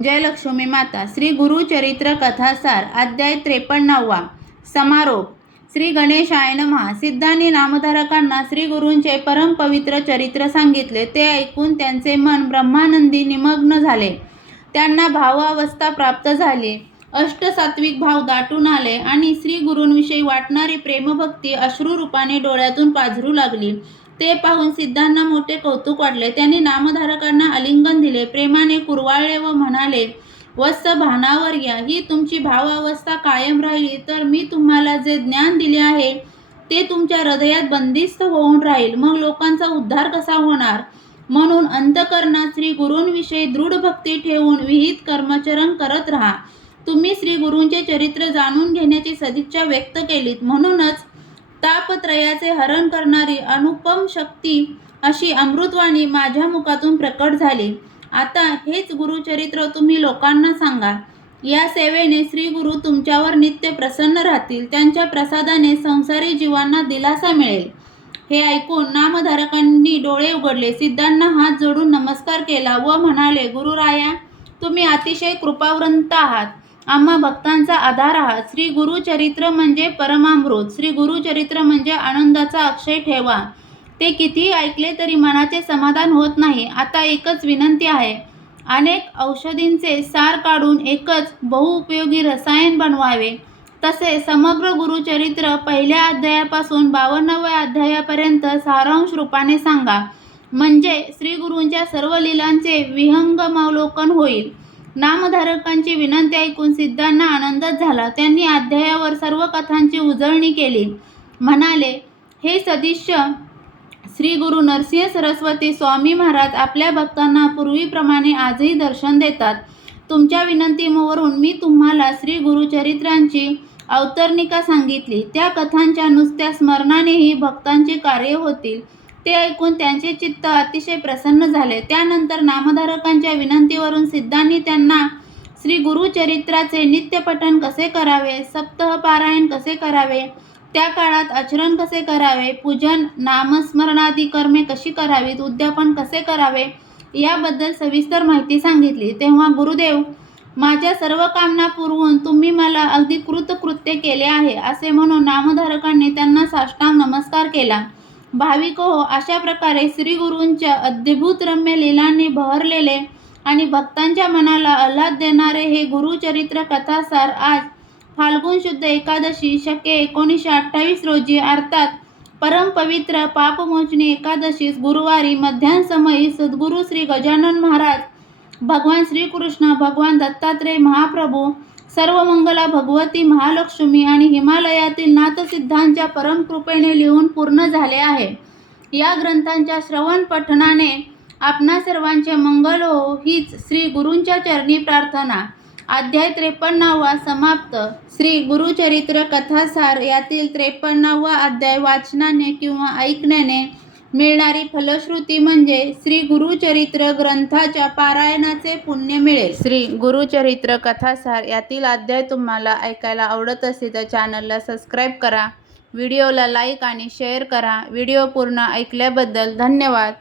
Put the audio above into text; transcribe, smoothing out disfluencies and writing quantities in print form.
जय लक्ष्मी माता. श्री गुरुचरित्र कथासार अध्याय 53वा. समारोप. श्री गणेशाय नमः. सिद्धांनी नामधारकांना श्री गुरूंचे परम पवित्र चरित्र सांगितले. ते ऐकून त्यांचे मन ब्रह्मानंदी निमग्न झाले. त्यांना भावावस्था प्राप्त झाली. अष्टसात्विक भाव दाटून आले आणि श्री गुरूंविषयी वाटणारी प्रेमभक्ती अश्रुरूपाने डोळ्यातून पाझरू लागली. ते पाहून सिद्धांना मोठे कौतुक वाटले. त्यांनी नामधारकांना आलिंगन दिले, प्रेमाने कुरवाळले व म्हणाले, वत्स भानावर या. ही तुमची भावावस्था कायम राहिली तर मी तुम्हाला जे ज्ञान दिले आहे ते तुमच्या हृदयात बंदिस्त होऊन राहील. मग लोकांचा उद्धार कसा होणार? म्हणून अंतःकरणात श्री गुरूंविषयी दृढ भक्ती ठेवून विहित कर्माचरण करत राहा. तुम्ही श्री गुरूंचे चरित्र जाणून घेण्याची सदिच्छा व्यक्त केलीत, म्हणूनच तापत्रयाचे हरण करणारी अनुपम शक्ती अशी अमृतवाणी माझ्या मुखातून प्रकट झाली. आता हेच गुरुचरित्र तुम्ही लोकांना सांगा. या सेवेने श्री गुरु तुमच्यावर नित्य प्रसन्न राहतील. त्यांच्या प्रसादाने संसारी जीवांना दिलासा मिळेल. हे ऐकून नामधारकांनी डोळे उघडले. सिद्धांना हात जोडून नमस्कार केला व म्हणाले, गुरुराया, तुम्ही अतिशय कृपावंत आहात. आम्हा भक्तांचा आधार आहात. श्री गुरुचरित्र म्हणजे परमामृत. श्री गुरुचरित्र म्हणजे आनंदाचा अक्षय ठेवा. ते कितीही ऐकले तरी मनाचे समाधान होत नाही. आता एकच विनंती आहे. अनेक औषधींचे सार काढून एकच बहुउपयोगी रसायन बनवावे. तसे समग्र गुरुचरित्र पहिल्या अध्यायापासून 52व्या अध्यायापर्यंत सारांश रूपाने सांगा. म्हणजे श्री गुरूंच्या सर्व लीलांचे विहंगमावलोकन होईल. नामधारकांची विनंती ऐकून सिद्धांना आनंदच झाला. त्यांनी अध्यायावर सर्व कथांची उजळणी केली. म्हणाले, हे सदिश्य श्री गुरु नरसिंह सरस्वती स्वामी महाराज आपल्या भक्तांना पूर्वीप्रमाणे आजही दर्शन देतात. तुमच्या विनंतीवरून मी तुम्हाला श्री गुरुचरित्रांची अवतरणिका सांगितली. त्या कथांच्या नुसत्या स्मरणानेही भक्तांचे कार्य होतील. ते ऐकून त्यांचे चित्त अतिशय प्रसन्न झाले. त्यानंतर नामधारकांच्या विनंतीवरून सिद्धांनी त्यांना श्री गुरुचरित्राचे नित्यपठण कसे करावे, सप्ताह पारायण कसे करावे, त्या काळात आचरण कसे करावे, पूजन नामस्मरणादी कर्मे कशी करावीत, उद्यापन कसे करावे याबद्दल सविस्तर माहिती सांगितली. तेव्हा गुरुदेव, माझ्या सर्व कामना पुरवून तुम्ही मला अगदी कृतकृत्य केले आहे असे म्हणून नामधारकांनी त्यांना साष्टांग नमस्कार केला. भाविक हो, अशा प्रकारे श्री गुरूंच्या अद्भुत रम्य लीलांनी बहरलेले आणि भक्तांच्या मनाला आल्हाद देणारे हे गुरुचरित्र कथासार आज फाल्गुन शुद्ध एकादशी शके 1928 रोजी अर्थात परमपवित्र पापमोचनी एकादशीस गुरुवारी मध्यान्हसमयी सद्गुरू श्री गजानन महाराज, भगवान श्रीकृष्ण, भगवान दत्तात्रेय महाप्रभू, सर्वमंगला भगवती महालक्ष्मी आणि हिमालयातील नाथसिद्धांच्या परमकृपेने लिहून पूर्ण झाले आहे. या ग्रंथांच्या श्रवण पठणाने आपणा सर्वांचे मंगल हो, हीच श्री गुरूंच्या चरणी प्रार्थना. अध्याय 53वा समाप्त. श्री गुरुचरित्र कथासार यातील 53वा अध्याय वाचनाने किंवा ऐकण्याने मिळणारी फलश्रुती म्हणजे श्री गुरुचरित्र ग्रंथाच्या पारायणाचे पुण्य मिळेल. श्री गुरुचरित्र कथासार यातील अध्याय तुम्हाला ऐकायला आवडत असेल तर चॅनलला सबस्क्राईब करा, व्हिडिओला लाईक आणि शेअर करा. व्हिडिओ पूर्ण ऐकल्याबद्दल धन्यवाद.